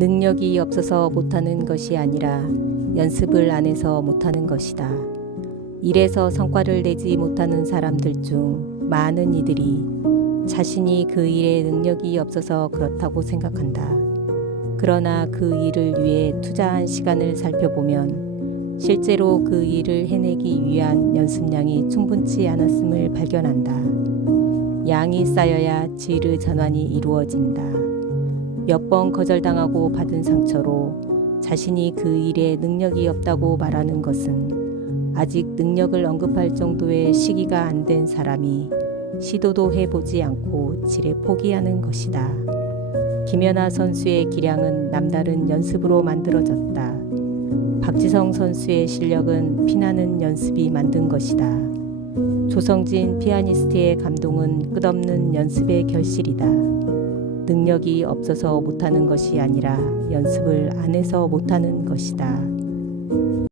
능력이 없어서 못하는 것이 아니라 연습을 안 해서 못하는 것이다. 일에서 성과를 내지 못하는 사람들 중 많은 이들이 자신이 그 일에 능력이 없어서 그렇다고 생각한다. 그러나 그 일을 위해 투자한 시간을 살펴보면 실제로 그 일을 해내기 위한 연습량이 충분치 않았음을 발견한다. 양이 쌓여야 질의 전환이 이루어진다. 몇 번 거절당하고 받은 상처로 자신이 그 일에 능력이 없다고 말하는 것은 아직 능력을 언급할 정도의 시기가 안 된 사람이 시도도 해보지 않고 지레 포기하는 것이다. 김연아 선수의 기량은 남다른 연습으로 만들어졌다. 박지성 선수의 실력은 피나는 연습이 만든 것이다. 조성진 피아니스트의 감동은 끝없는 연습의 결실이다. 능력이 없어서 못하는 것이 아니라 연습을 안 해서 못하는 것이다.